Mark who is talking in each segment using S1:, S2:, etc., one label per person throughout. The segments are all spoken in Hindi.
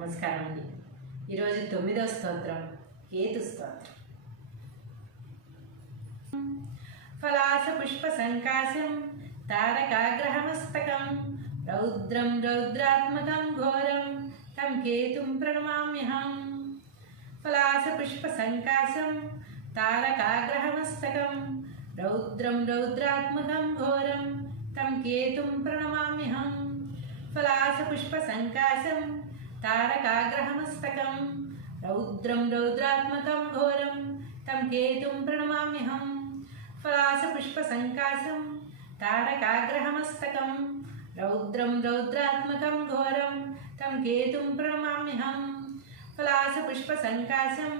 S1: నమస్కారం అండి. ఈరోజు తొమ్మిదవ స్తోత్రం. కేతు స్తోత్రం? ఫలాస పుష్ప సంకాశం తారకాగ్రహమస్తకం రౌద్రం రౌద్రాత్మకం ఘోరం తం కేతుం ప్రణమామ్యహం. ఫలాస పుష్ప సంకాశం తారకాగ్రహమస్తకం రౌద్రం రౌద్రాత్మకం ఘోరం తం కేతుం ప్రణమామ్యహం. ఫలాస పుష్ప సంకాశం తారకాగ్రహమస్తకం రౌద్రం రౌద్రాత్మకం ఘోరం తం కేతుం ప్రణమామ్యహం ఫలాస పుష్ప సంకాశం తారకాగ్రహమస్తకం రౌద్రం రౌద్రాత్మకం ఘోరం తం కేతుం ప్రణమామ్యహం ఫలాస పుష్ప సంకాశం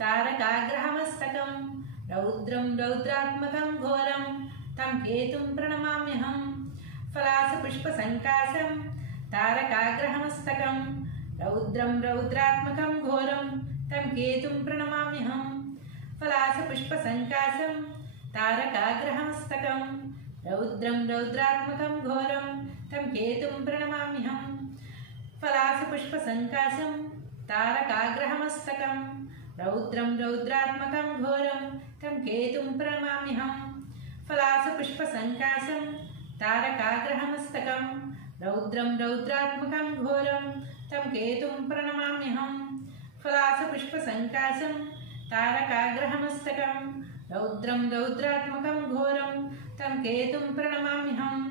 S1: తారకాగ్రహమస్తకం రౌద్రం రౌద్రాత్మకం ఘోరం తం కేతుం ప్రణమామ్యహం ఫలాస పుష్ప సంకాశం తారకాగ్రహమస్తకం रौद्रम रौद्रात्मक घोरम रौद्रं रौद्रात्मकं घोरं तं केतुं प्रणमाम्यहं। पलासपुष्पसङ्कासं तारकाग्रहमस्तकं। रौद्रं रौद्रात्मकं घोरं तं केतुं प्रणमाम्यहं। पलासपुष्पसङ्कासं तारकाग्रहमस्तकं। रौद्रं रौद्रात्मकं घोरं तं केतुं प्रणमाम्यहं। फलासपुष्पसङ्कासं, तारकाग्रहमस्तकं। रौद्रम रौद्रात्मक घोरम तं केतुं प्रणमाम्यहं फलासपुष्पसङ्कासं तारकाग्रहमस्तकं रौद्रं रौद्रात्मकं घोरं तं केतुं प्रणमाम्यहं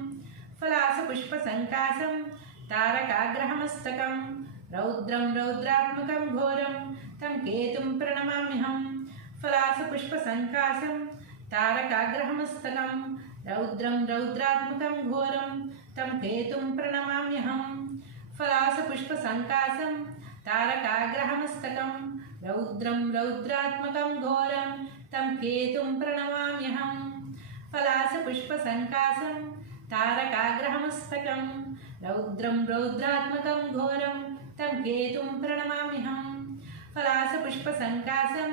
S1: फलासपुष्पसङ्कासं तारकाग्रहमस्तकं रौद्रं रौद्रात्मकं घोरं तं केतुं प्रणमाम्यहं फलासपुष्पसङ्कासं तारकाग्रहमस्तकं रौद्रं रौद्रात्मकं घोरं तं केतुं प्रणमाम्यहम् ఫలాసపుష్ప సంకాసం తారకాగ్రహమస్తకం రౌద్రం రౌద్రాత్మకం ఘోరం తం కేతుం ప్రణమామ్యహం ఫలాసపుష్ప సంకాసం తారకాగ్రహమస్తకం రౌద్రం రౌద్రాత్మకం ఘోరం తం కేతుం ప్రణమామ్యహం ఫలాసపుష్ప సంకాసం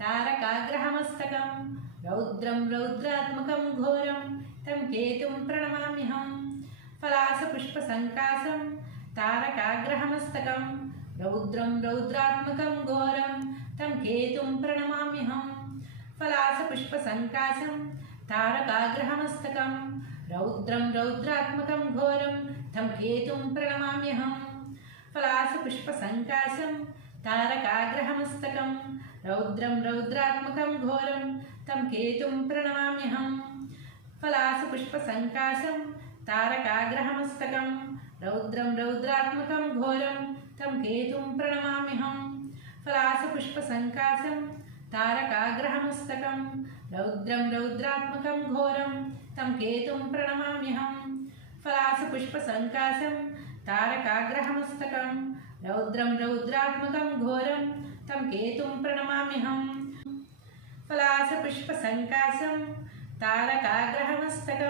S1: తారకాగ్రహమస్తకం రౌద్రం రౌద్రాత్మకం ఘోరం తం కేతుం ప్రణమామ్యహం ఫలాసపుష్ప సంకాసం तारकाग्रहमस्तकं रौद्रं रौद्रात्मकं घोरं तं केतुं प्रणमाम्यहं फलासपुष्पसङ्कासं तारकाग्रहमस्तकं रौद्रं रौद्रात्मकं घोरं तं केतुं प्रणमाम्यहं फलासपुष्पसङ्कासं तारकाग्रहमस्तकं रौद्रं रौद्रात्मकं घोरं तं केतुं प्रणमाम्यहं फलासपुष्पसङ्कासं तारकाग्रहमस्तक रौद्रम रौद्रात्मक घोरम तम केतु प्रणमा हम रौद्रात्मकं तारकाग्रह मुस्तक रौद्रम रौद्रात्मक घोरम तम रौद्रं प्रणमा हम तं तारकाग्रह मुस्तक रौद्रम रौद्रात्मक घोरम तम घोरं प्रणमा हम प्रणमाम्यहं। तारकाग्रह मुस्तक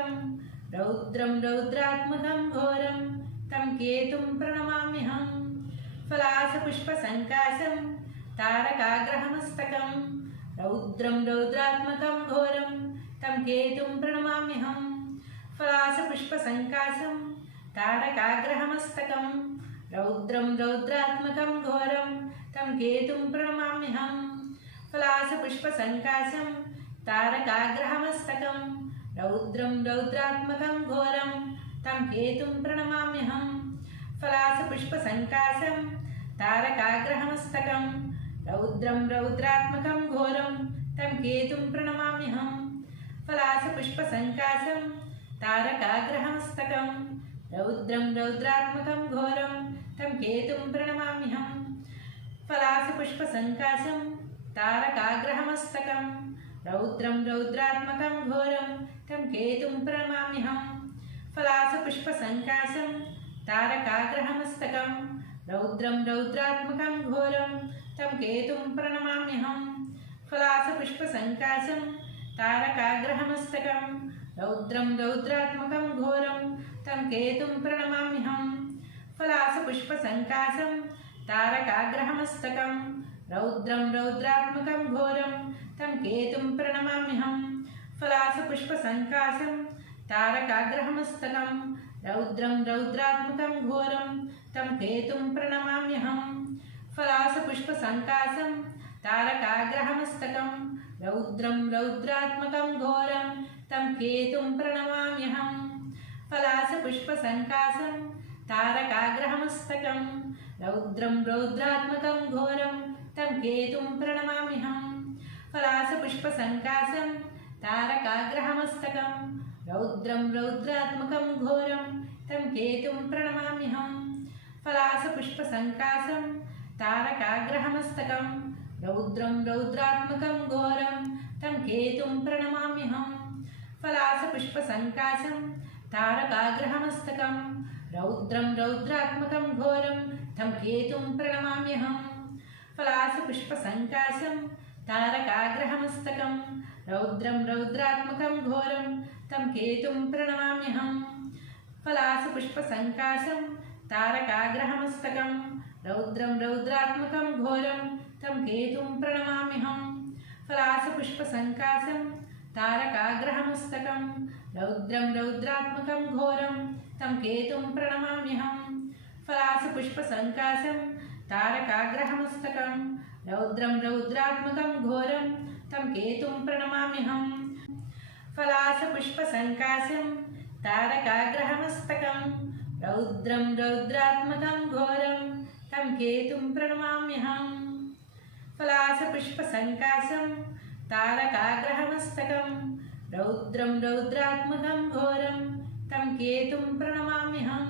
S1: रौद्रम रौद्रात्मक घोरम तं केतुं प्रणमाम्यहं। फलासपुष्पसङ्कासं तारकाग्रहमस्तकं, रौद्रं रौद्रात्मकं घोरं, तं केतुं प्रणमाम्यहं। फलासपुष्पसङ्कासं तारकाग्रहमस्तकं घोरम तम घोरं प्रणमा केतुं प्रणमाम्यहं। फलासपुष्पसङ्कासं तारकाग्रहमस्तकं, रौद्रं रौद्रात्मकं घोरम् तम तं केतुं प्रणमाम्यहं फलासपुष्पसङ्कासं तारकाग्रहमस्तकं रौद्रं रौद्रात्मकं घोरं तं केतुं प्रणमाम्यहं फलासपुष्पसङ्कासं तारकाग्रहमस्तकं रौद्रं रौद्रात्मकं घोरं तं केतुं प्रणमाम्यहं फलासपुष्पसङ्कासं रौद्रम रौद्रात्मक घोरम, तम हेतु प्रणमाम्य हम రౌద్రాత్మకం ఘోరం తం కేతుం ప్రణమామ్యహం ఫలాస పుష్ప సంకాశం తారకాగ్రహమస్తకం రౌద్రం రౌద్రాత్మకం ఘోరం తం కేతుం ప్రణమామ్యహం ఫలాస పుష్ప సంకాశం తారకాగ్రహమస్తకం రౌద్రం రౌద్రాత్మకం ఘోరం తం కేతుం ప్రణమామ్యహం तारकाग्रहमस्तकं रौद्रं रौद्रात्मकं घोरं, तं हेतुं प्रणमाम्यहं फलासपुष्पसङ्कासं तारकाग्रहमस्तकं रौद्रं रौद्रात्मकं घोरं, तं केतुं प्रणमाम्यहं फलासपुष्पसङ्कासं तारकाग्रहमस्तकं रौद्रं घोरम घोरं, तं केतुं प्रणमाम्यहं फलासपुष्पसङ्कासं तारकाग्रहमस्तकं रौद्रं रौद्रात्मकं घोरं तं केतुं प्रणमाम्यहं। फलासपुष्पसङ्कासं तारकाग्रहमस्तकं रौद्रं रौद्रात्मकं घोरं तं केतुं प्रणमाम्यहं। फलासपुष्पसङ्कासं तारकाग्रहमस्तकं रौद्रं रौद्रात्मकं घोरं तं केतुं प्रणमाम्यहं। फलासपुष्पसङ्कासं तारकाग्रहमस्तकं रौद्रं रौद्रात्मकं घोरं तं केतुं प्रणमाम्यहं। फलासपुष्पसङ्कासं तारकाग्रहमस्तकं। रौद्रं रौद्रात्मकं घोरं तं केतुं प्रणमाम्यहं। फलासपुष्पसङ्कासं तारकाग्रहमस्तकं। रौद्रं रौद्रात्मकं घोरं तं केतुं प्रणमाम्यहं। फलासपुष्पसङ्कासं तारकाग्रहमस्तकं। रौद्रं रौद्रात्मकं घोरं तं केतुं प्रणमाम्यहं फलासपुष्पसङ्कासं तारकाग्रहमस्तकं रौद्रं रौद्रात्मकं घोरं तं केतुं प्रणमाम्यहं फलासपुष्पसङ्कासं तारकाग्रहमस्तकं रौद्रं रौद्रात्मकं घोरं तं केतुं प्रणमाम्यहं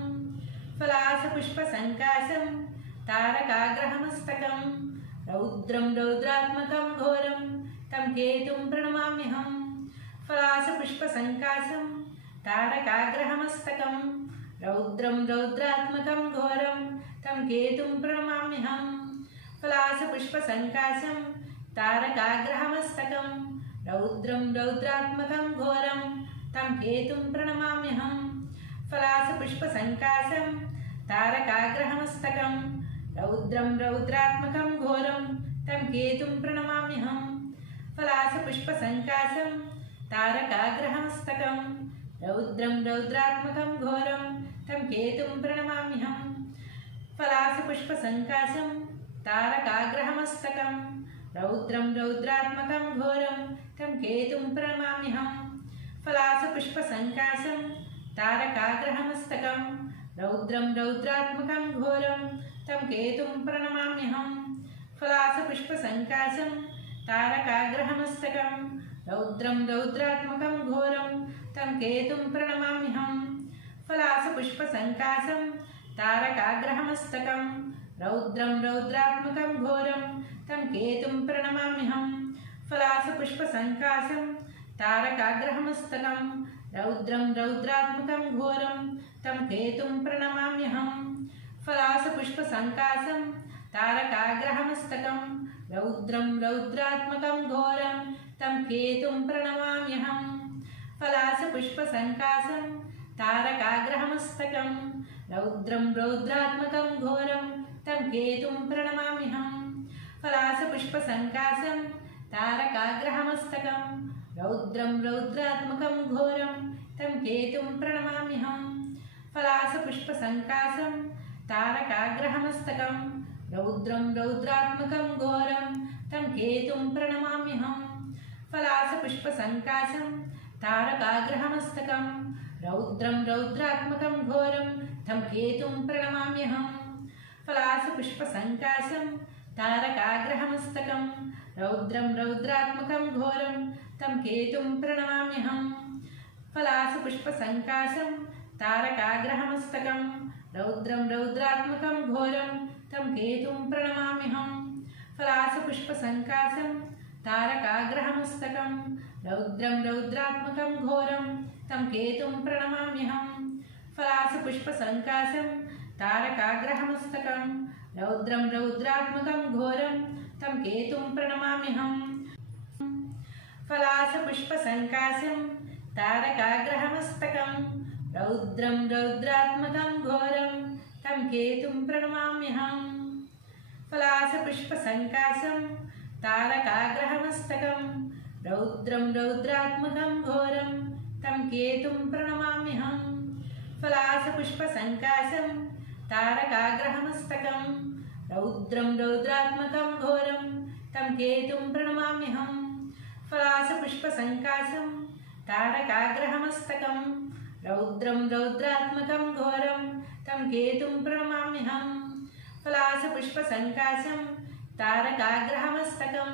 S1: फलासपुष्पसङ्कासं तारकाग्रहमस्तकं रौद्रं रौद्रात्मकं घोरं तं केतुं प्रणमाम्यहं। फलासपुष्पसङ्कासं तारकाग्रहमस्तकं, रौद्रं रौद्रात्मकं घोरं, तं केतुं प्रणमाम्यहं। फलासपुष्पसङ्कासं तारकाग्रहमस्तकं, रौद्रं रौद्रात्मकं घोरं, तं केतुं प्रणमाम्यहं। फलासपुष्पसङ्कासं तारकाग्रहमस्तकं, रौद्रं रौद्रात्मकं घोरं, तं केतुं प्रणमाम्यहं। फलासपुष्पसङ्कासं तारकाग्रहमस्तकं, रौद्रं रौद्रात्मकं घोरं, तं केतुं प्रणमाम्यहं। फलासपुष्पसङ्कासं तारकाग्रहमस्तकं, रौद्रं रौद्रात्मकं घोरं, तं केतुं प्रणमाम्यहं। फलासपुष्पसङ्कासं तारकाग्रहमस्तकं, रौद्रं रौद्रात्मकं घोरं, तं केतुं प्रणमाम्यहं। फलासपुष्पसङ्कासं तारकाग्रहमस्तकं रौद्रं रौद्रात्मकं घोरं, तं केतुं प्रणमाम्यहं फलासपुष्पसङ्कासं तारकाग्रहमस्तकं रौद्रं रौद्रात्मकं घोरं, तं केतुं प्रणमाम्यहं फलासपुष्पसङ्कासं तारकाग्रहमस्तकं रौद्रं रौद्रात्मकं घोरं, तं केतुं प्रणमाम्यहं फलासपुष्पसङ्कासं तारकाग्रहमस्तकं రౌద్రం రౌద్రాత్మకం ఘోరం తం కేతుం ప్రణమామ్యహం ఫలాస పుష్పసంకాసం తారకాగ్రహమస్తకం రౌద్రం రౌద్రాత్మకం ఘోరం తం కేతుం ప్రణమామ్యహం ఫలాస పుష్పసంకాసం తారకాగ్రహమస్తకం రౌద్రం రౌద్రాత్మకం ఘోరం తం కేతుం ప్రణమామ్యహం ఫలాస పుష్పసంకాసం తారకాగ్రహమస్తకం రౌద్రం రౌద్రాత్మకం ఘోరం తం కేతుం ప్రణమామ్యహం. ఫలాసపుష్పసంకాశం తారకాగ్రహమస్తకం. రౌద్రం రౌద్రాత్మకం ఘోరం తం కేతుం ప్రణమామ్యహం. ఫలాసపుష్పసంకాశం తారకాగ్రహమస్తకం. రౌద్రం రౌద్రాత్మకం ఘోరం తం కేతుం ప్రణమామ్యహం. ఫలాసపుష్పసంకాశం తారకాగ్రహమస్తకం. రౌద్రం రౌద్రాత్మకం ఘోరం तं केतुं प्रणमाम्यहं फलासपुष्पसङ्कासं तारकाग्रहमस्तकं रौद्रं रौद्रात्मकं घोरं तं केतुं प्रणमाम्यहं फलासपुष्पसङ्कासं तारकाग्रहमस्तकं रौद्रं रौद्रात्मकं घोरं तं केतुं प्रणमाम्यहं फलासपुष्पसङ्कासं तारकाग्रहमस्तकं रौद्रं रौद्रात्मकं घोरं తం కేతుం ప్రణమామ్యహం పలాసపుష్పసంకాశం తారకాగ్రహమస్తకం రౌద్రం రౌద్రాత్మకం ఘోరం తం కేతుం ప్రణమామ్యహం పలాసపుష్పసంకాశం తారకాగ్రహమస్తకం రౌద్రం రౌద్రాత్మకం ఘోరం తం కేతుం ప్రణమామ్యహం పలాసపుష్పసంకాశం తారకాగ్రహమస్తకం రౌద్రం రౌద్రాత్మకం ఘోరం तं केतुं प्रणमाम्यहं फलासपुष्पसङ्कासं तारकाग्रहमस्तकं,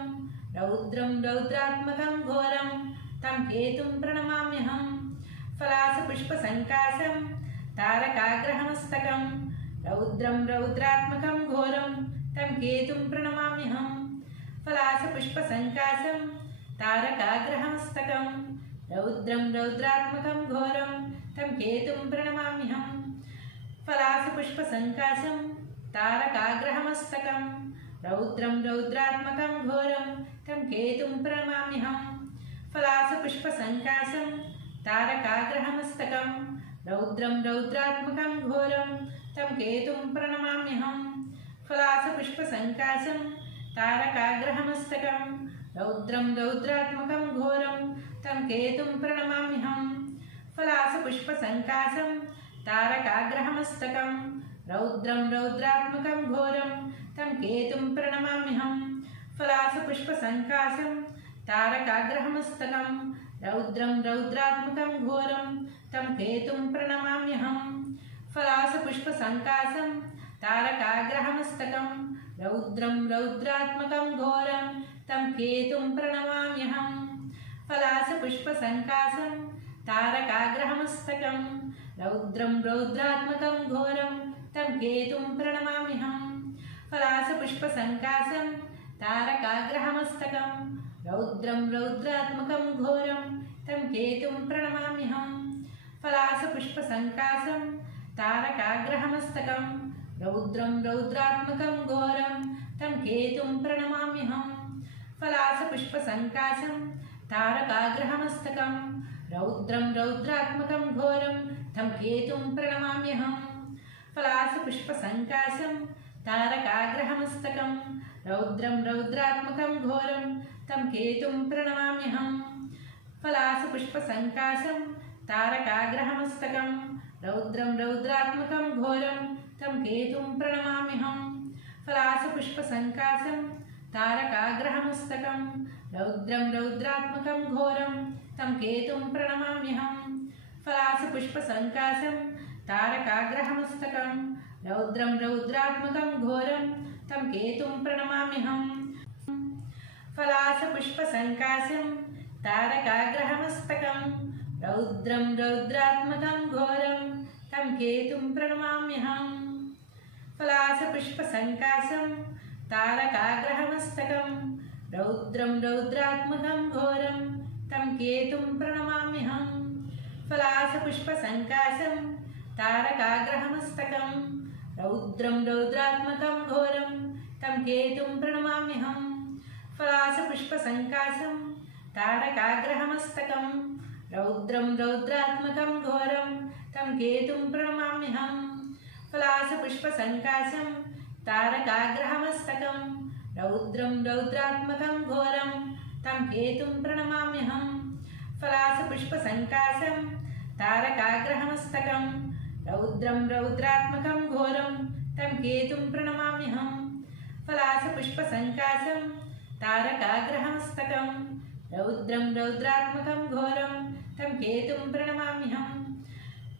S1: रौद्रं रौद्रात्मकं घोरं, तं केतुं प्रणमाम्यहं फलासपुष्पसङ्कासं तारकाग्रहमस्तकं, रौद्रं रौद्रात्मकं घोरं, तं केतुं प्रणमाम्यहं फलासपुष्पसङ्कासं तारकाग्रहमस्तकं, रौद्रं रौद्रात्मकं घोरं, तं केतुं प्रणमाम्यहं। फलासपुष्पसङ्कासं, तारकाग्रहमस्तकं, रौद्रं रौद्रात्मकं घोरं, तं केतुं प्रणमाम्यहं फलासपुष्पसङ्कासं, तारकाग्रहमस्तकं, रौद्रं रौद्रात्मकं घोरं, तं केतुं प्रणमाम्यहं। फलासपुष्पसङ्कासं, तारकाग्रहमस्तकं, रौद्रं रौद्रात्मकं घोरं, तं केतुं प्रणमाम्यहं। फलासपुष्पसङ्कासं तारकाग्रहमस्तकं, रौद्रं रौद्रात्मकं घोरं, तं केतुं प्रणमाम्यहं फलासपुष्पसङ्कासं तारकाग्रहमस्तकं, रौद्रं रौद्रात्मकं घोरं, तं केतुं प्रणमाम्यहं तारकाग्रहमस्तकं, रौद्रं रौद्रात्मकं घोरं, तं केतुं प्रणमाम्यहं फलासपुष्पसङ्कासं तारकाग्रहमस्तकं రౌద్రం రౌద్రాత్మకం ఘోరం తం కేతుం ప్రణమామ్యహం. ఫలాసపుష్పసంకాసం తారకాగ్రహమస్తకం. రౌద్రం రౌద్రాత్మకం ఘోరం తం కేతుం ప్రణమామ్యహం. ఫలాసపుష్పసంకాసం తారకాగ్రహమస్తకం. రౌద్రం రౌద్రాత్మకం ఘోరం తం కేతుం ప్రణమామ్యహం. ఫలాసపుష్పసంకాసం తారకాగ్రహమస్తకం. रौद्रं रौद्रात्मकं घोरं तं केतुं प्रणमाम्यहं। फलासपुष्पसङ्कासं तारकाग्रहमस्तकं, रौद्रं रौद्रात्मकं घोरं तं केतुं प्रणमाम्यहं। फलासपुष्पसङ्कासं तारकाग्रहमस्तकं, रौद्रं रौद्रात्मकं घोरं तं केतुं प्रणमाम्यहं। फलासपुष्पसङ्कासं तारकाग्रहमस्तकं, रौद्रं रौद्रात्मकं घोरं తం కేతుం ప్రణమామ్యహం ఫలాస పుష్ప సంకాశం తారకాగ్రహమస్తకం రౌద్రం రౌద్రాత్మకం ఘోరం తం కేతుం ప్రణమామ్యహం ఫలాస పుష్ప సంకాశం తారకాగ్రహమస్తకం రౌద్రం రౌద్రాత్మకం ఘోరం తం కేతుం ప్రణమామ్యహం ఫలాస తారకాగ్రహమస్తకం రౌద్రం రౌద్రాత్మకం ఘోరం तं केतुं प्रणमाम्यहं। फलासपुष्पसङ्कासं तारकाग्रहमस्तकं रौद्रं रौद्रात्मकं घोरं तं केतुं प्रणमाम्यहं। फलासपुष्पसङ्कासं तारकाग्रहमस्तकं रौद्रं रौद्रात्मकं घोरं तं केतुं प्रणमाम्यहं। फलासपुष्पसङ्कासं तारकाग्रहमस्तकं रौद्रं रौद्रात्मकं घोरं तं केतुं प्रणमाम्यहं फलासपुष्पसङ्कासं, तारकाग्रहमस्तकं, रौद्रं रौद्रात्मकं घोरं, तं केतुं प्रणमाम्यहं फलासपुष्पसङ्कासं, तारकाग्रहमस्तकं, रौद्रं रौद्रात्मकं घोरं, तं केतुं प्रणमाम्यहं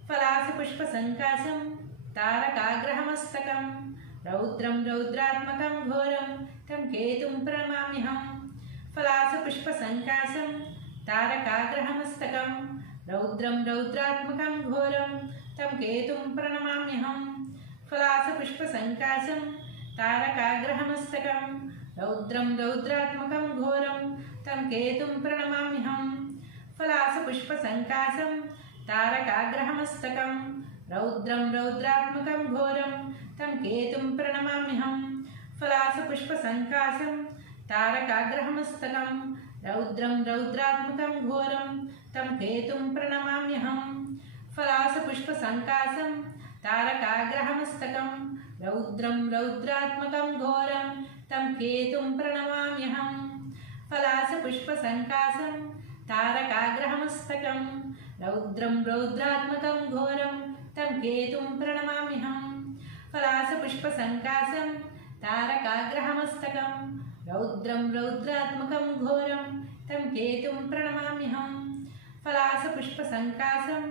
S1: फलासपुष्पसङ्कासं, तारकाग्रहमस्तकं, रौद्रं रौद्रात्मकं घोरं, तं केतुं प्रणमाम्यहं फलासपुष्पसङ्कासं तारकाग्रहमस्तकं, रौद्रं रौद्रात्मकं घोरं, तं केतुं प्रणमाम्यहं। फलासपुष्पसङ्कासं तारकाग्रहमस्तकं, रौद्रं रौद्रात्मकं घोरं, तं केतुं प्रणमाम्यहं। फलासपुष्पसङ्कासं तारकाग्रहमस्तकं, रौद्रं रौद्रात्मकं घोरं, तं केतुं प्रणमाम्यहं। फलासपुष्पसङ्कासं तारकाग्रहमस्तकं, रौद्रं रौद्रात्मकं घोरं, तं केतुं प्रणमाम्यहं। फलासपुष्पसङ्कासं तारकाग्रहमस्तकं, रौद्रं रौद्रात्मकं घोरं, तं केतुं प्रणमाम्यहं। फलासपुष्पसङ्कासं तारकाग्रहमस्तकं, रौद्रं रौद्रात्मकं घोरं, तं केतुं प्रणमाम्यहं। फलासपुष्पसङ्कासं तारकाग्रहमस्तकं రౌద్రం రౌద్రాత్మకం ఘోరం తం కేతుం ప్రణమామ్యహం ఫలాసపుష్పసంకాసం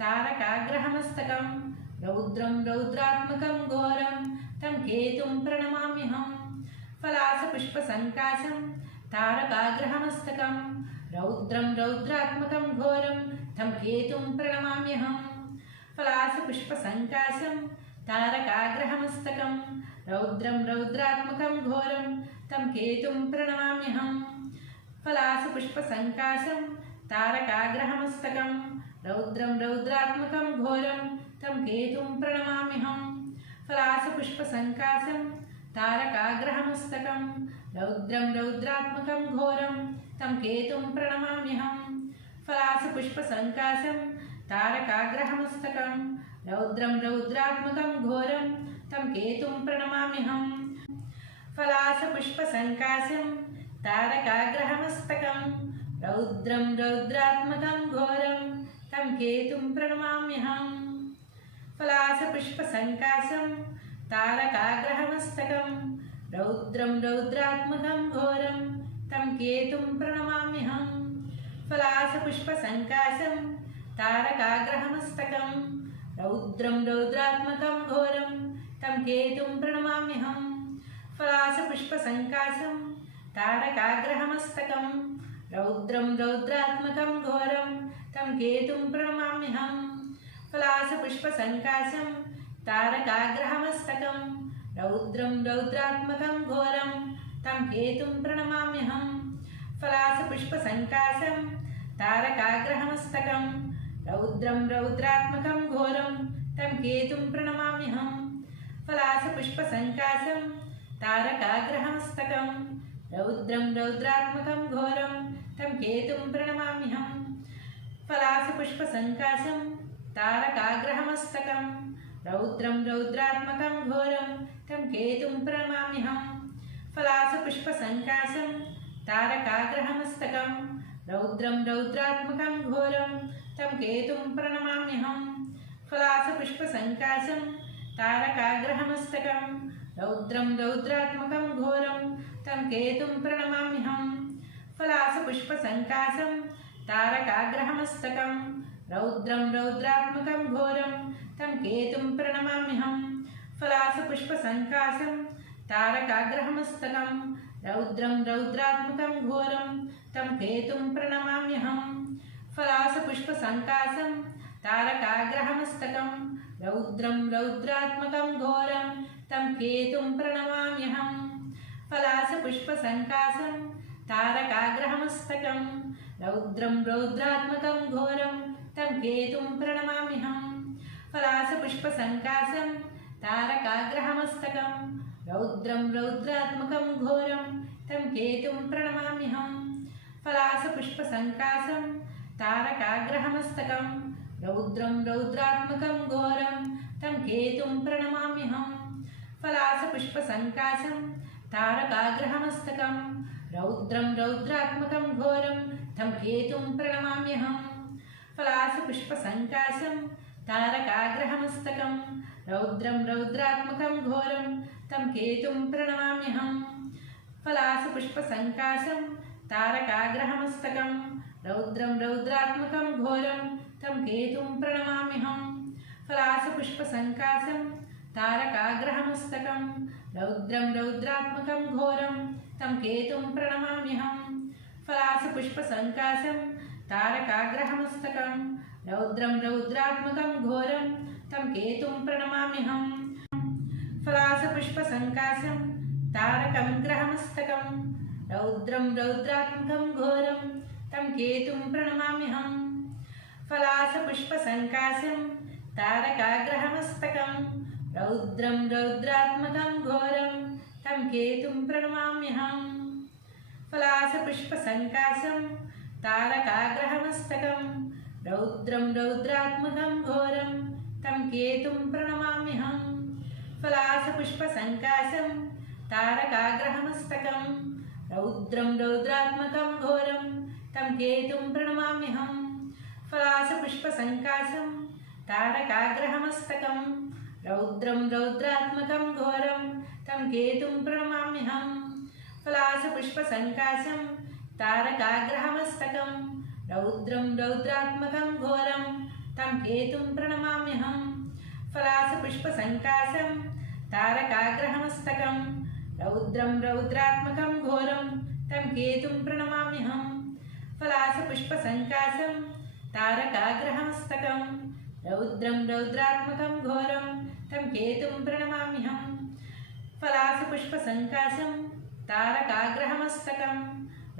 S1: తారకాగ్రహమస్తకం రౌద్రం రౌద్రాత్మకం ఘోరం తం కేతుం ప్రణమామ్యహం ఫలాసపుష్పసంకాసం తారకాగ్రహమస్తకం రౌద్రం రౌద్రాత్మకం ఘోరం తం కేతుం ప్రణమామ్యహం ఫలాసపుష్పసంకాశం తారకాగ్రహమస్తకం రౌద్రం రౌద్రాత్మకం ఘోరం तं केतुं प्रणमाम्यहं। फलासपुष्पसङ्कासं तारकाग्रहमस्तकं, रौद्रं रौद्रात्मकं घोरं तं केतुं प्रणमाम्यहं। फलासपुष्पसङ्कासं तारकाग्रहमस्तकं, रौद्रं रौद्रात्मकं घोरं तं केतुं प्रणमाम्यहं। फलासपुष्पसङ्कासं तारकाग्रहमस्तकं, रौद्रं रौद्रात्मकं घोरं तं केतुं प्रणमाम्यहं। పలాసపుష్పసంకాశం తారకాగ్రహమస్తకం రౌద్రం రౌద్రాత్మకం ఘోరం తం కేతుం ప్రణమామ్యహం పలాసపుష్పసంకాశం తారకాగ్రహమస్తకం రౌద్రం రౌద్రాత్మకం ఘోరం తం కేతుం ప్రణమామ్యహం పలాసపుష్పసంకాశం తారకాగ్రహమస్తకం రౌద్రం రౌద్రాత్మకం ఘోరం తం కేతుం ప్రణమామ్యహం फलासपुष्पसङ्कासं तारकाग्रहमस्तकं रौद्रं रौद्रात्मकं घोरं, तं केतुं प्रणमाम्यहं फलासपुष्पसङ्कासं तारकाग्रहमस्तकं रौद्रं रौद्रात्मकं घोरं, तं केतुं प्रणमाम्यहं फलासपुष्पसङ्कासं तारकाग्रहमस्तकं रौद्रं रौद्रात्मकं घोरं, तं केतुं प्रणमाम्यहं फलासपुष्पसङ्कासं तारकाग्रहमस्तकं रौद्रं रौद्रात्मकं घोरं, तं केतुं प्रणमाम्यहं फलासपुष्पसङ्कासं तारकाग्रहमस्तकं रौद्रं रौद्रात्मकं घोरं, तं केतुं प्रणमाम्यहं फलासपुष्पसङ्कासं तारकाग्रहमस्तकं रौद्रं रौद्रात्मकं घोरं, तं केतुं प्रणमाम्यहं फलासपुष्पसङ्कासं तारकाग्रहमस्तकं रौद्रं रौद्रात्मकं घोरं तं केतुं प्रणमाम्यहं। फलासपुष्पसङ्कासं, तारकाग्रहमस्तकं, रौद्रं रौद्रात्मकं घोरं तं केतुं प्रणमाम्यहं। फलासपुष्पसङ्कासं, तारकाग्रहमस्तकं, रौद्रं रौद्रात्मकं घोरं तं केतुं प्रणमाम्यहं। फलासपुष्पसङ्कासं తారకాగ్రహమస్తకం రౌద్రం రౌద్రాత్మకం ఘోరం తం కేతుం ప్రణమామ్యహం పలాస పుష్ప సంకాసం తారకాగ్రహమస్తకం రౌద్రం రౌద్రాత్మకం ఘోరం తం కేతుం ప్రణమామ్యహం పలాస పుష్ప సంకాసం తారకాగ్రహమస్తకం రౌద్రం రౌద్రాత్మకం ఘోరం తం కేతుం ప్రణమామ్యహం పలాస పుష్ప సంకాసం తారకాగ్రహమస్తకం रौद्रं रौद्रात्मकं घोरं तं केतुं प्रणमाम्यहं। फलासपुष्पसङ्कासं तारकाग्रहमस्तकं। रौद्रं रौद्रात्मकं घोरं तं केतुं प्रणमाम्यहं। फलासपुष्पसङ्कासं तारकाग्रहमस्तकं। रौद्रं रौद्रात्मकं घोरं तं केतुं प्रणमाम्यहं। फलासपुष्पसङ्कासं तारकाग्रहमस्तकं। रौद्रं रौद्रात्मकं घोरं तं केतुं प्रणमाम्यहं फलासपुष्पसङ्कासं तारकाग्रहमस्तकं, रौद्रं रौद्रात्मकं घोरं, तं केतुं प्रणमाम्यहं फलासपुष्पसङ्कासं तारकाग्रहमस्तकं, रौद्रं रौद्रात्मकं घोरं, तं केतुं प्रणमाम्यहं फलासपुष्पसङ्कासं तारकं ग्रहमस्तकं, रौद्रं रौद्रात्मकं घोरं, तं केतुं प्रणमाम्यहं పుష్పసంకాశం తారకాగ్రహమస్తకం రౌద్రం రౌద్రాత్మకం ఘోరం తం కేతుం ప్రణమామ్యహం ఫలాసపుష్పసంకాశం తారకాగ్రహమస్తకం రౌద్రం రౌద్రాత్మకం ఘోరం తం కేతుం ప్రణమామ్యహం ఫలాసపుష్పసంకాశం తారకాగ్రహమస్తకం రౌద్రం రౌద్రాత్మకం ఘోరం తం కేతుం ప్రణమామ్యహం फलासपुष्पसङ्कासं तारकाग्रहमस्तकं रौद्रं रौद्रात्मकं घोरं तं केतुं प्रणमाम्यहं पलासपुष्पसङ्काशं तारकाग्रहमस्तकं रौद्रं रौद्रात्मकं घोरं तं केतुं प्रणमाम्यहं फलासपुष्पसङ्काशं तारकाग्रहमस्तकं रौद्रं रौद्रात्मकं घोरं तं केतुं प्रणमाम्यहं फलासपुष्पसङ्काशं तारकाग्रहमस्तकं रौद्रं रौद्रात्मकं घोरं, तं केतुं प्रणमाम्यहं फलासपुष्पसङ्काशं तारकाग्रहमस्तकं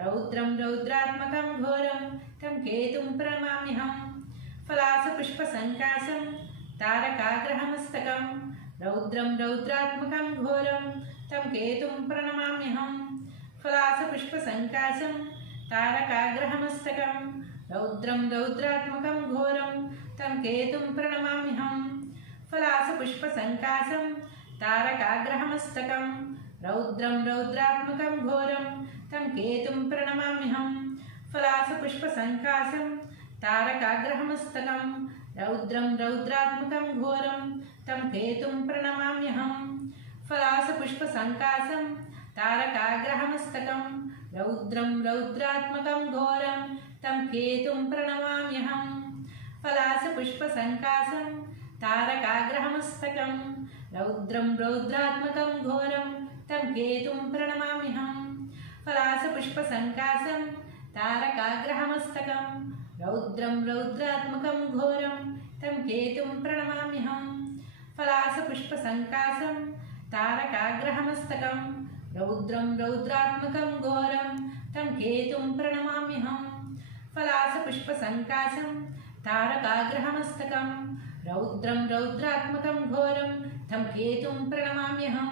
S1: रौद्रं रौद्रात्मकं घोरं, तं केतुं प्रणमाम्यहं फलासपुष्पसङ्काशं तारकाग्रहमस्तकं रौद्रं रौद्रात्मकं घोरं, तं केतुं प्रणमाम्यहं फलासपुष्पसङ्काशं तारकाग्रहमस्तकं रौद्रं रौद्रात्मकं घोरं तं केतुं प्रणमाम्यहं। फलासपुष्पसङ्काशं तारकाग्रहमस्तकं, रौद्रं रौद्रात्मकं घोरं तं केतुं प्रणमाम्यहं। फलासपुष्पसङ्काशं तारकाग्रहमस्तकं, रौद्रं रौद्रात्मकं घोरं तं केतुं प्रणमाम्यहं। फलासपुष्पसङ्काशं तारकाग्रहमस्तकं, रौद्रं रौद्रात्मकं घोरं तं केतुं प्रणमाम्यहं फलासपुष्पसङ्काशं तारकाग्रहमस्तकं रौद्रं रौद्रात्मकं घोरं तं केतुं प्रणमाम्यहं फलासपुष्पसङ्काशं तारकाग्रहमस्तकं रौद्रं रौद्रात्मकं घोरं तं केतुं प्रणमाम्यहं फलासपुष्पसङ्काशं तारकाग्रहमस्तकं रौद्रं रौद्रात्मकं घोरं तं केतुं प्रणमाम्यहं फलासपुष्पसङ्काशं, तारकाग्रहमस्तकं, रौद्रं रौद्रात्मकं घोरं, तं केतुं प्रणमाम्यहं।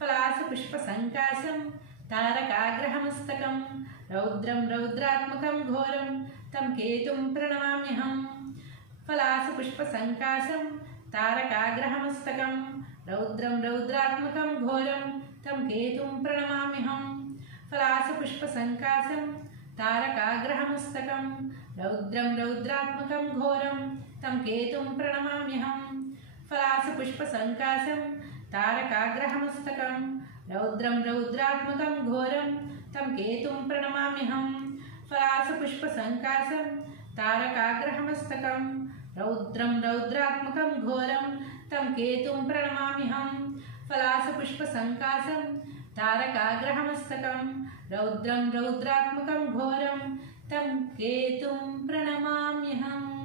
S1: फलासपुष्पसङ्काशं, तारकाग्रहमस्तकं, रौद्रं रौद्रात्मकं घोरं, तं केतुं प्रणमाम्यहं। फलासपुष्पसङ्काशं, तारकाग्रहमस्तकं, रौद्रं रौद्रात्मकं घोरं, तं केतुं प्रणमाम्यहं। फलासपुष्पसङ्काशं तारकाग्रहमस्तकं, रौद्रं रौद्रात्मकं घोरं, तं केतुं प्रणमाम्यहं। फलासपुष्पसङ्काशं, तारकाग्रहमस्तकं, रौद्रं रौद्रात्मकं घोरं, तं केतुं प्रणमाम्यहं। फलासपुष्पसङ्काशं, तारकाग्रहमस्तकं, रौद्रं रौद्रात्मकं घोरं, तं केतुं प्रणमाम्यहं। फलासपुष्पसङ्काशं तारकाग्रहमस्तकं रौद्रं रौद्रात्मकं घोरं तं केतुं प्रणमाम्यहम्